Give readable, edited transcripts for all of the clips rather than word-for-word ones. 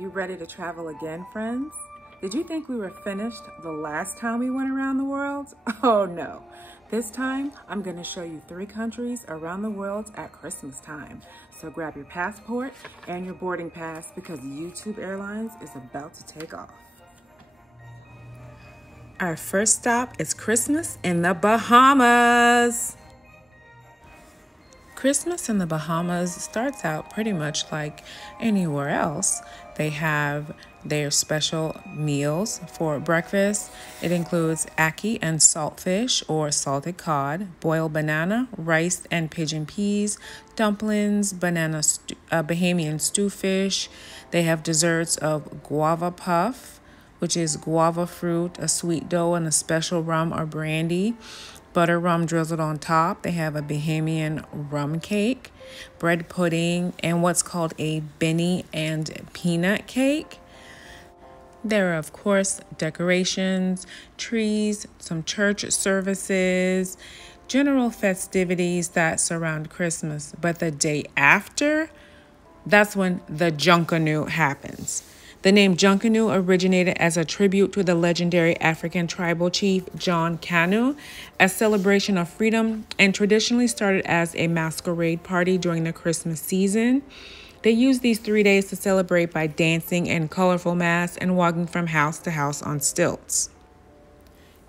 you ready to travel again, friends? Did you think we were finished the last time we went around the world? Oh no. This time, I'm going to show you 3 countries around the world at Christmas time. So grab your passport and your boarding pass because YouTube Airlines is about to take off. Our first stop is Christmas in the Bahamas. Christmas in the Bahamas starts out pretty much like anywhere else. They have their special meals for breakfast. It includes ackee and saltfish or salted cod, boiled banana, rice and pigeon peas, dumplings, Bahamian stew fish. They have desserts of guava puff, which is guava fruit, a sweet dough, and a special rum or brandy. Butter rum drizzled on top. They have a Bahamian rum cake, bread pudding, and what's called a Benny and peanut cake. There are, of course, decorations, trees, some church services, general festivities that surround Christmas. But the day after, that's when the Junkanoo happens. The name Junkanoo originated as a tribute to the legendary African tribal chief John Kanu, a celebration of freedom, and traditionally started as a masquerade party during the Christmas season. They use these 3 days to celebrate by dancing in colorful masks and walking from house to house on stilts.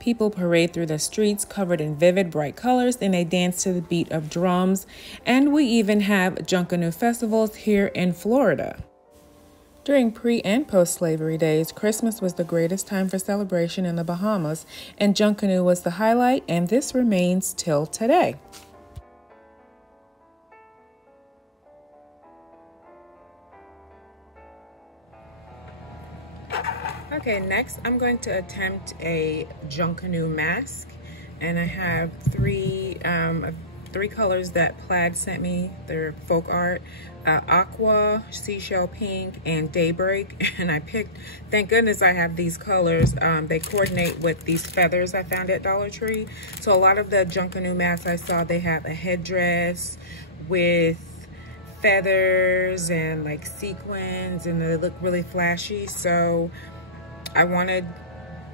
People parade through the streets covered in vivid, bright colors, and they dance to the beat of drums. And we even have Junkanoo festivals here in Florida. During pre- and post-slavery days, Christmas was the greatest time for celebration in the Bahamas, and Junkanoo was the highlight, and this remains till today. Okay, next I'm going to attempt a Junkanoo mask, and I have three colors that Plaid sent me. They're folk art, aqua, seashell pink, and daybreak. And I picked, thank goodness I have these colors. They coordinate with these feathers I found at DollarTree. So a lot of the Junkanoo masks I saw, they have a headdress with feathers and like sequins, and they look really flashy. So I wanted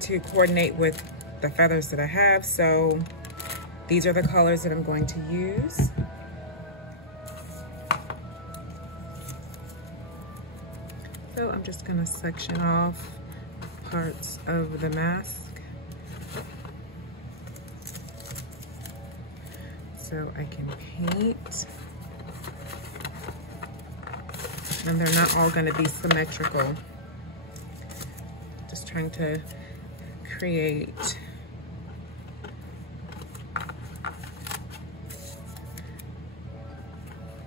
to coordinate with the feathers that I have. So these are the colors that I'm going to use. So I'm just gonna section off parts of the mask so I can paint. And they're not all gonna be symmetrical. Just trying to create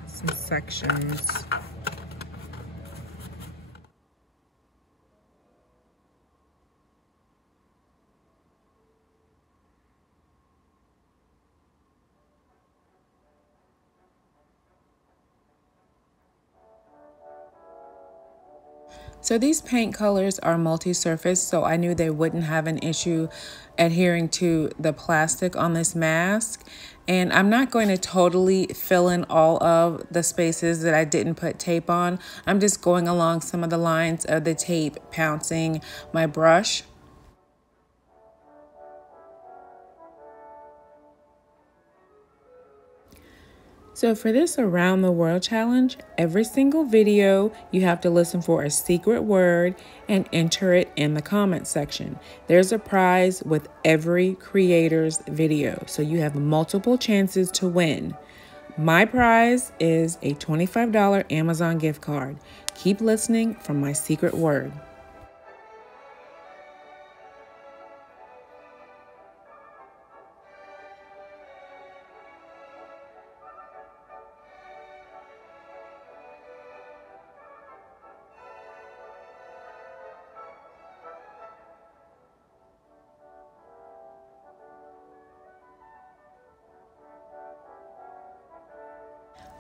some sections. So these paint colors are multi-surface, so I knew they wouldn't have an issue adhering to the plastic on this mask. And I'm not going to totally fill in all of the spaces that I didn't put tape on. I'm just going along some of the lines of the tape, pouncing my brush. So for this Around the World challenge, every single video you have to listen for a secret word and enter it in the comment section. There's a prize with every creator's video, so you have multiple chances to win. My prize is a $25 Amazon gift card. Keep listening for my secret word.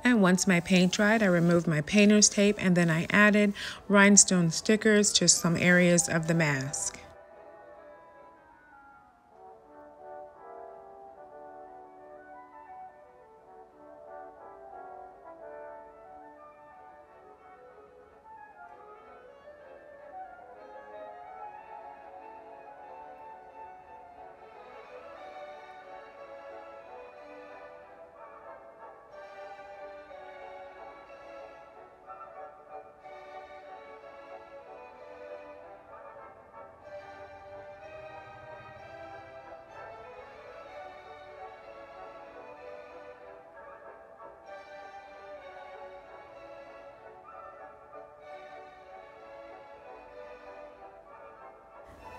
And once my paint dried, I removed my painter's tape and then I added rhinestone stickers to some areas of the mask.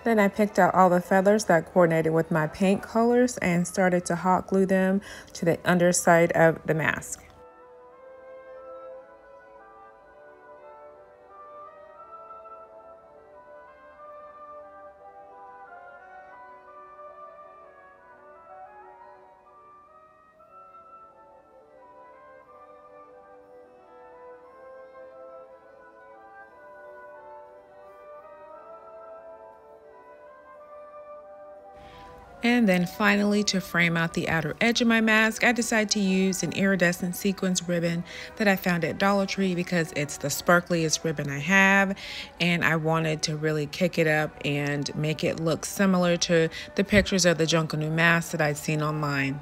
Then I picked out all the feathers that coordinated with my paint colors and started to hot glue them to the underside of the mask. And then finally, to frame out the outer edge of my mask, I decided to use an iridescent sequins ribbon that I found at Dollar Tree because it's the sparkliest ribbon I have, and I wanted to really kick it up and make it look similar to the pictures of the Junkanoo mask that I'd seen online.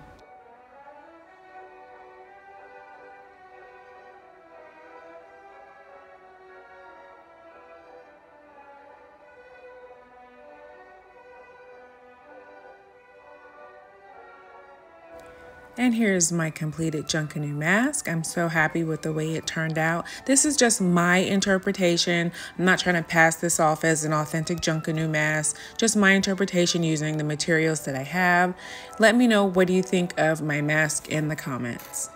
And here's my completed Junkanoo mask. I'm so happy with the way it turned out. This is just my interpretation. I'm not trying to pass this off as an authentic Junkanoo mask, just my interpretation using the materials that I have. Let me know, what do you think of my mask in the comments.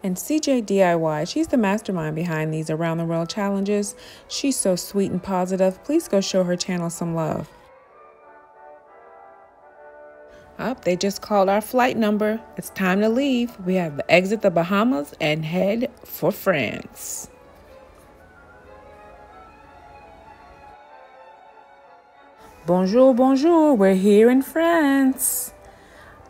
And CJ DIY, she's the mastermind behind these around the world challenges. She's so sweet and positive. Please go show her channel some love. They just called our flight number. It's time to leave. We have to exit the Bahamas and head for France. Bonjour, bonjour. We're here in France.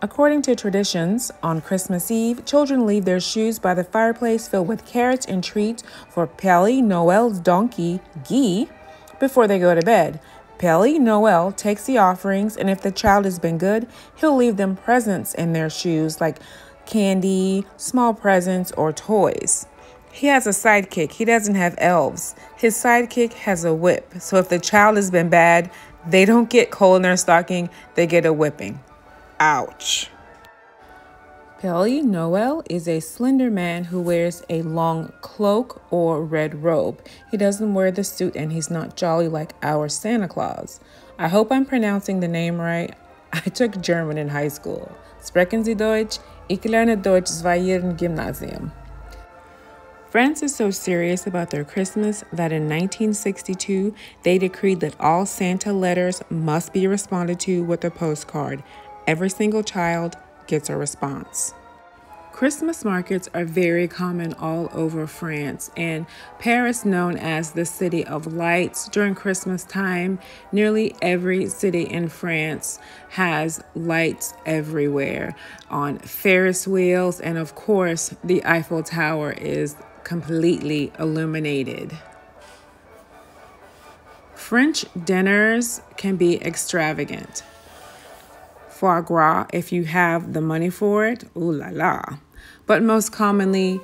According to traditions, on Christmas Eve, children leave their shoes by the fireplace filled with carrots and treats for Père Noël's donkey, Guy, before they go to bed. Père Noël takes the offerings, and if the child has been good, he'll leave them presents in their shoes, like candy, small presents, or toys. He has a sidekick. He doesn't have elves. His sidekick has a whip. So if the child has been bad, they don't get coal in their stocking, they get a whipping. Ouch. Père Noël is a slender man who wears a long cloak or red robe. He doesn't wear the suit, and he's not jolly like our Santa Claus. I hope I'm pronouncing the name right. I took German in high school. Sprechen Sie Deutsch? Ich lerne Deutsch 2 Jahre im Gymnasium. France is so serious about their Christmas that in 1962, they decreed that all Santa letters must be responded to with a postcard. Every single child gets a response. Christmas markets are very common all over France, and Paris, known as the City of Lights, during Christmas time, nearly every city in France has lights everywhere on Ferris wheels, and of course, the Eiffel Tower is completely illuminated. French dinners can be extravagant. Foie gras, if you have the money for it, ooh la la. But most commonly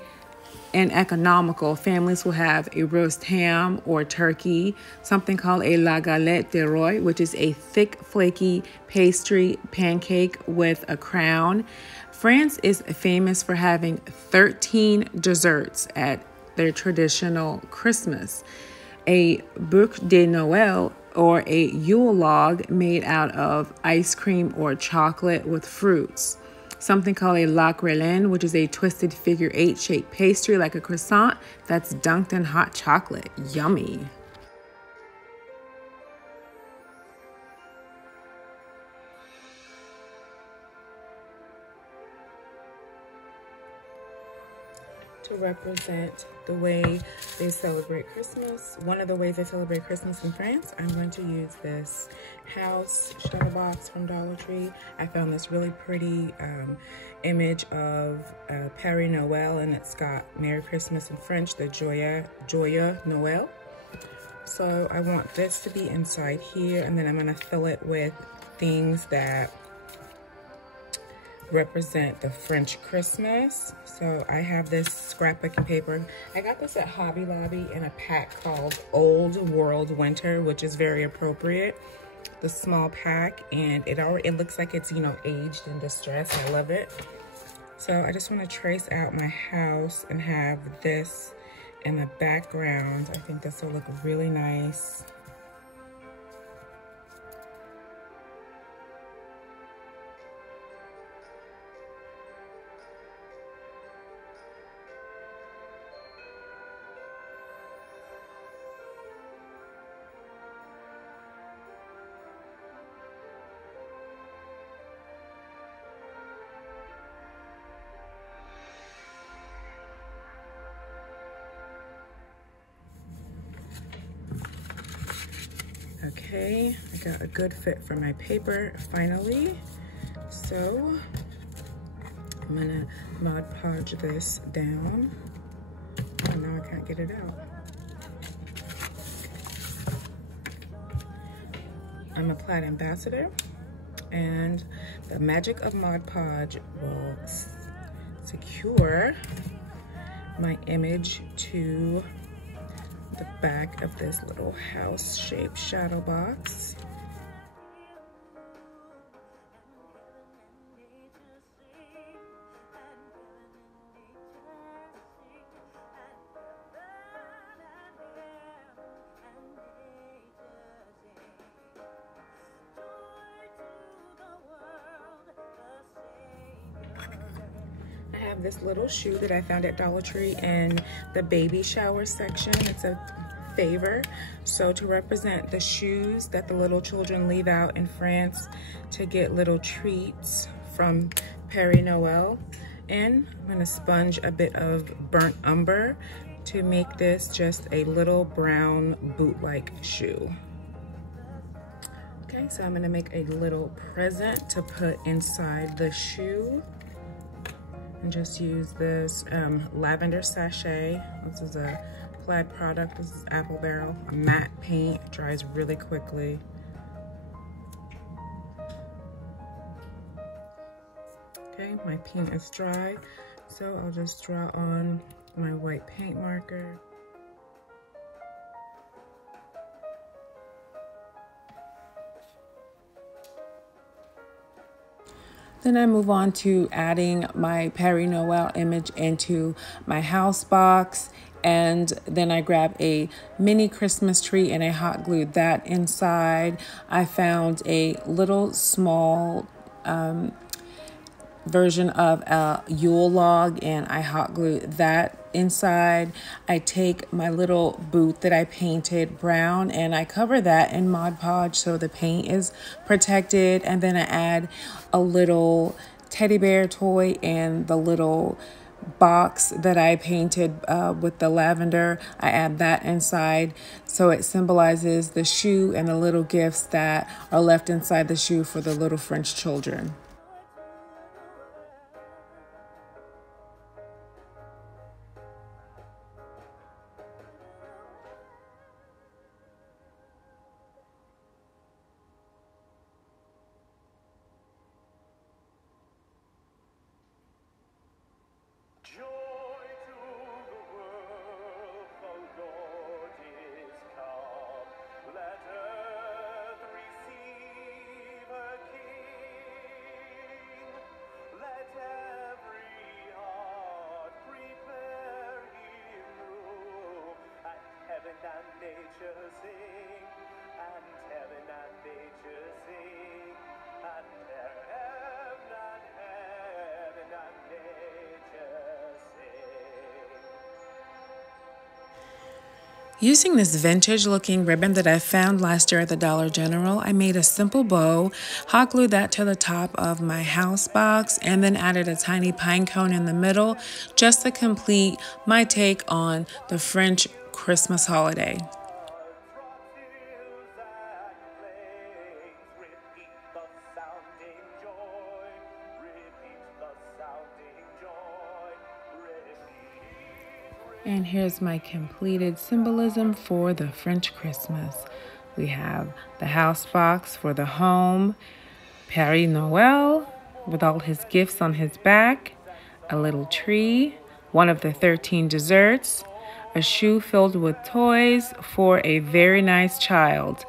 and economical, families will have a roast ham or turkey, something called a la galette de roi, which is a thick, flaky pastry pancake with a crown. France is famous for having 13 desserts at their traditional Christmas. A bûche de Noël, or a Yule log made out of ice cream or chocolate with fruits. Something called a la Grenouille, which is a twisted figure 8 shaped pastry like a croissant that's dunked in hot chocolate. Yummy. To represent the way they celebrate Christmas, one of the ways they celebrate Christmas in France, I'm going to use this house shuttle box from Dollar Tree. I found this really pretty image of Père Noël, and it's got Merry Christmas in French, the Joyeux Noël. So I want this to be inside here, and then I'm going to fill it with things that represent the French Christmas. So I have this scrapbooking paper. I got this at Hobby Lobby in a pack called Old World Winter, which is very appropriate. the small pack, and it looks like it's, you know, aged and distressed. I love it. So I just want to trace out my house and have this in the background. I think this will look really nice. Okay, I got a good fit for my paper finally. So I'm gonna Mod Podge this down. And now I can't get it out. I'm a Plaid ambassador, and the magic of Mod Podge will secure my image to the back of this little house-shaped shadow box. I have this little shoe that I found at DollarTree in the baby shower section. It's a favor. So to represent the shoes that the little children leave out in France to get little treats from Père Noël. And I'm gonna sponge a bit of burnt umber to make this just a little brown boot-like shoe. Okay, so I'm gonna make a little present to put inside the shoe. And just use this lavender sachet. This is a Plaid product. This is Apple Barrel, a matte paint. It dries really quickly. Okay, my paint is dry, so I'll just draw on my white paint marker. Then I move on to adding my Père Noël image into my house box. And then I grab a mini Christmas tree and I hot glued that inside. I found a little small version of a Yule log and I hot glued that inside. I take my little boot that I painted brown and I cover that in Mod Podge so the paint is protected, and then I add a little teddy bear toy and the little box that I painted with the lavender. I add that inside so it symbolizes the shoe and the little gifts that are left inside the shoe for the little French children. And nature sing, and heaven and nature sing, and heaven and nature sing. Using this vintage looking ribbon that I found last year at the Dollar General, I made a simple bow, hot glued that to the top of my house box, and then added a tiny pine cone in the middle just to complete my take on the French Christmas holiday. And here's my completed symbolism for the French Christmas. We have the house box for the home, Père Noël with all his gifts on his back, a little tree, one of the 13 desserts, a shoe filled with toys for a very nice child,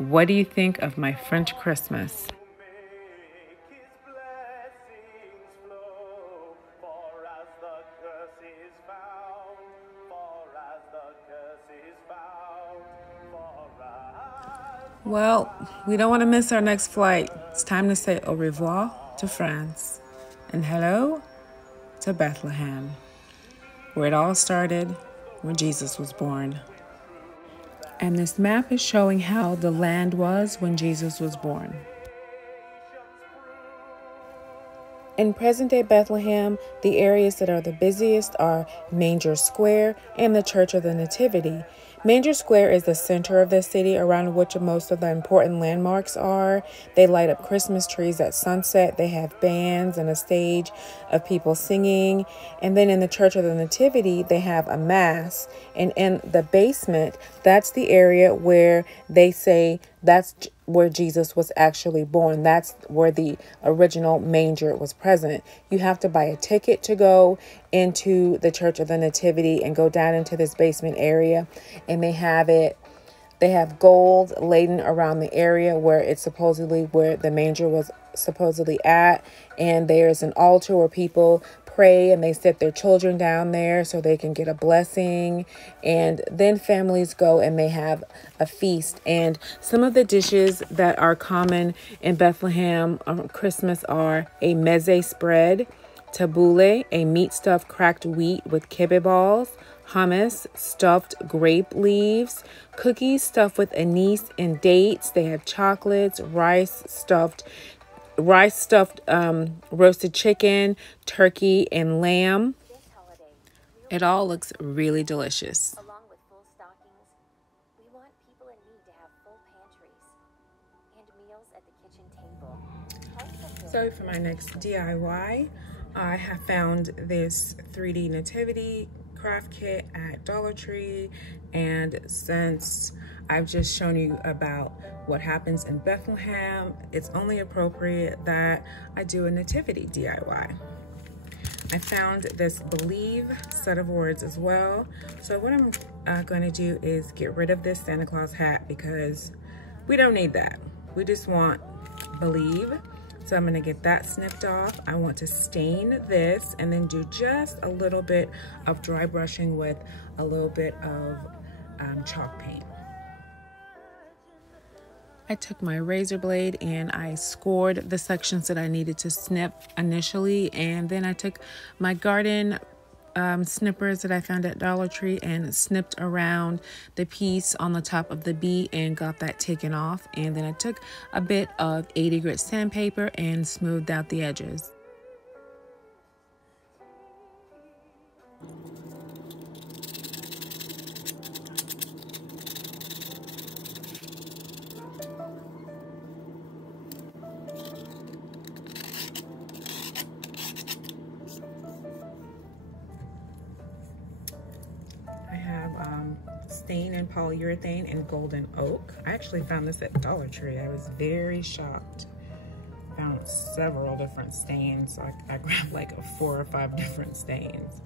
What do you think of my French Christmas? make his blessings flow. For as the curse is found, for as the curse is found, for as Well, we don't want to miss our next flight. It's time to say au revoir to France and hello to Bethlehem, where it all started, where Jesus was born. And this map is showing how the land was when Jesus was born. In present-day Bethlehem, the areas that are the busiest are Manger Square and the Church of the Nativity. Manger Square is the center of the city around which most of the important landmarks are. They light up Christmas trees at sunset. They have bands and a stage of people singing. And then in the Church of the Nativity, they have a mass. And in the basement, that's the area where they say that's where Jesus was actually born. That's where the original manger was present. You have to buy a ticket to go into the Church of the Nativity and go down into this basement area. And they have gold laden around the area where it's supposedly where the manger was supposedly at. And there's an altar where people pray and they sit their children down there so they can get a blessing. And then families go and they have a feast. And some of the dishes that are common in Bethlehem on Christmas are a meze spread, tabbouleh, a meat stuffed cracked wheat with kibbeh balls, hummus, stuffed grape leaves, cookies stuffed with anise and dates. They have chocolates, rice stuffed roasted chicken, turkey, and lamb. It all looks really delicious. Along with full stockings, we want people in need to have full pantries and meals at the kitchen table. So for my next DIY, I have found this 3D nativity craft kit at DollarTree, and since I've just shown you about what happens in Bethlehem, it's only appropriate that I do a nativity DIY. I found this Believe set of words as well. So what I'm going to do is get rid of this Santa Claus hat because we don't need that. We just want Believe. So I'm going to get that snipped off. I want to stain this and then do just a little bit of dry brushing with a little bit of chalk paint. I took my razor blade and I scored the sections that I needed to snip initially, and then I took my garden snippers that I found at Dollar Tree and snipped around the piece on the top of the bee and got that taken off. And then I took a bit of 80 grit sandpaper and smoothed out the edges. Stain and polyurethane and golden oak. I actually found this at Dollar Tree. I was very shocked. Found several different stains. I grabbed like 4 or 5 different stains.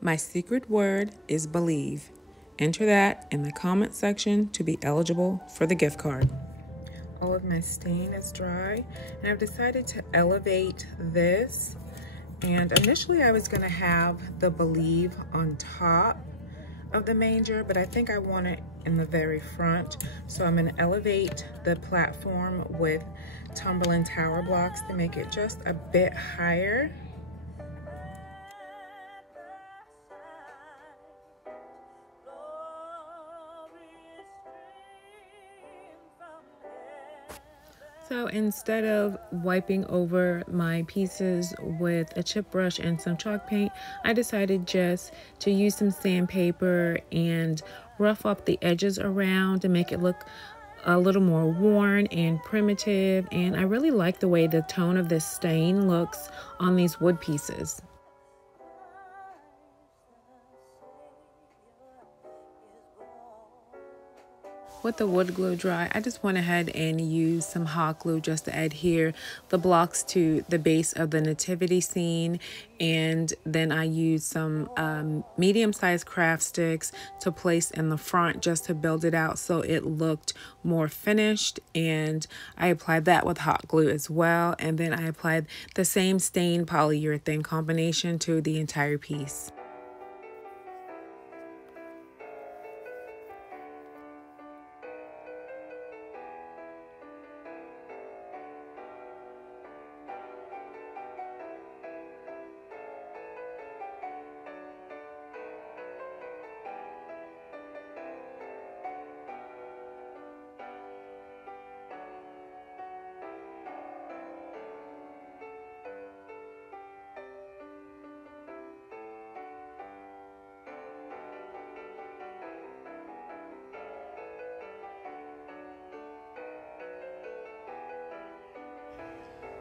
My secret word is believe. Enter that in the comment section to be eligible for the gift card. All of my stain is dry, and I've decided to elevate this. And initially I was gonna have the believe on top of the manger, but I think I want it in the very front. So I'm gonna elevate the platform with Tumbling Tower blocks to make it just a bit higher. So instead of wiping over my pieces with a chip brush and some chalk paint, I decided just to use some sandpaper and rough up the edges around to make it look a little more worn and primitive. And I really like the way the tone of this stain looks on these wood pieces. with the wood glue dry, I just went ahead and used some hot glue just to adhere the blocks to the base of the nativity scene. And then I used some medium-sized craft sticks to place in the front just to build it out so it looked more finished. And I applied that with hot glue as well. And then I applied the same stain polyurethane combination to the entire piece.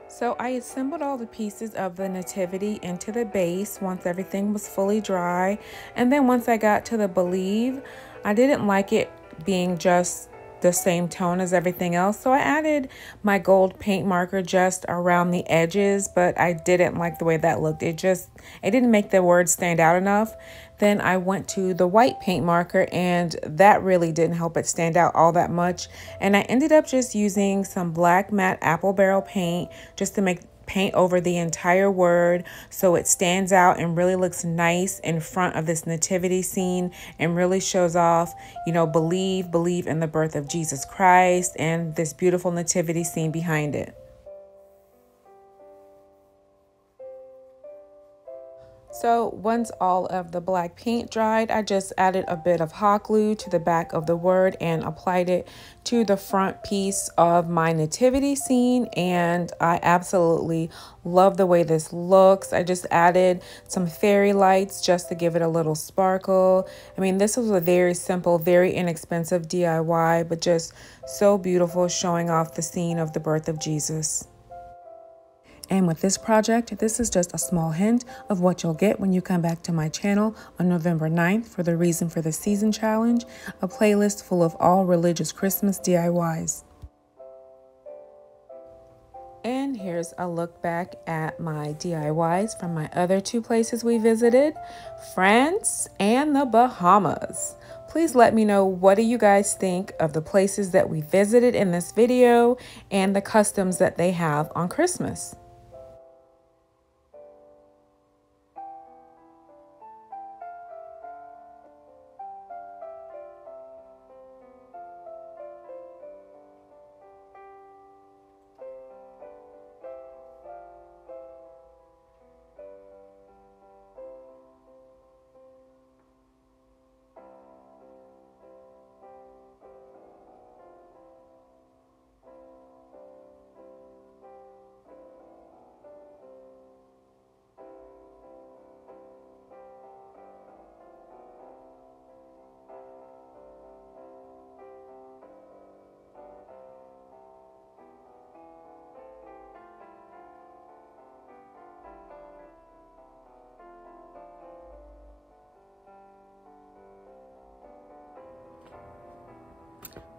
So I assembled all the pieces of the nativity into the base once everything was fully dry. And then once I got to the believe, I didn't like it being just the same tone as everything else. So I added my gold paint marker just around the edges, but I didn't like the way that looked. It didn't make the words stand out enough. Then I went to the white paint marker and that really didn't help it stand out all that much. And I ended up just using some black matte apple barrel paint just to make paint over the entire word so it stands out and really looks nice in front of this nativity scene and really shows off, you know, believe in the birth of Jesus Christ and this beautiful nativity scene behind it. So once all of the black paint dried, I just added a bit of hot glue to the back of the word and applied it to the front piece of my nativity scene. And I absolutely love the way this looks. I just added some fairy lights just to give it a little sparkle. I mean, this was a very simple, very inexpensive DIY, but just so beautiful, showing off the scene of the birth of Jesus. And with this project, this is just a small hint of what you'll get when you come back to my channel on November 9th for the Reason for the Season Challenge, a playlist full of all religious Christmas DIYs. And here's a look back at my DIYs from my other two places we visited, France and the Bahamas. Please let me know, what do you guys think of the places that we visited in this video and the customs that they have on Christmas?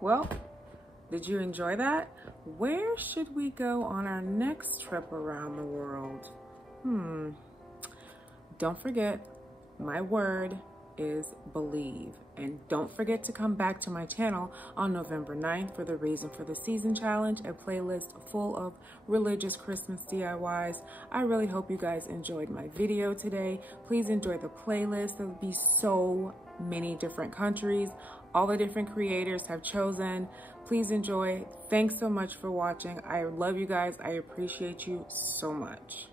Well, did you enjoy that? Where should we go on our next trip around the world? Don't forget, my word is believe. And don't forget to come back to my channel on November 9th for the Reason for the Season Challenge, a playlist full of religious Christmas DIYs. I really hope you guys enjoyed my video today. Please enjoy the playlist. There will be so many different countries. All the different creators have chosen. Please enjoy. Thanks so much for watching. I love you guys. I appreciate you so much.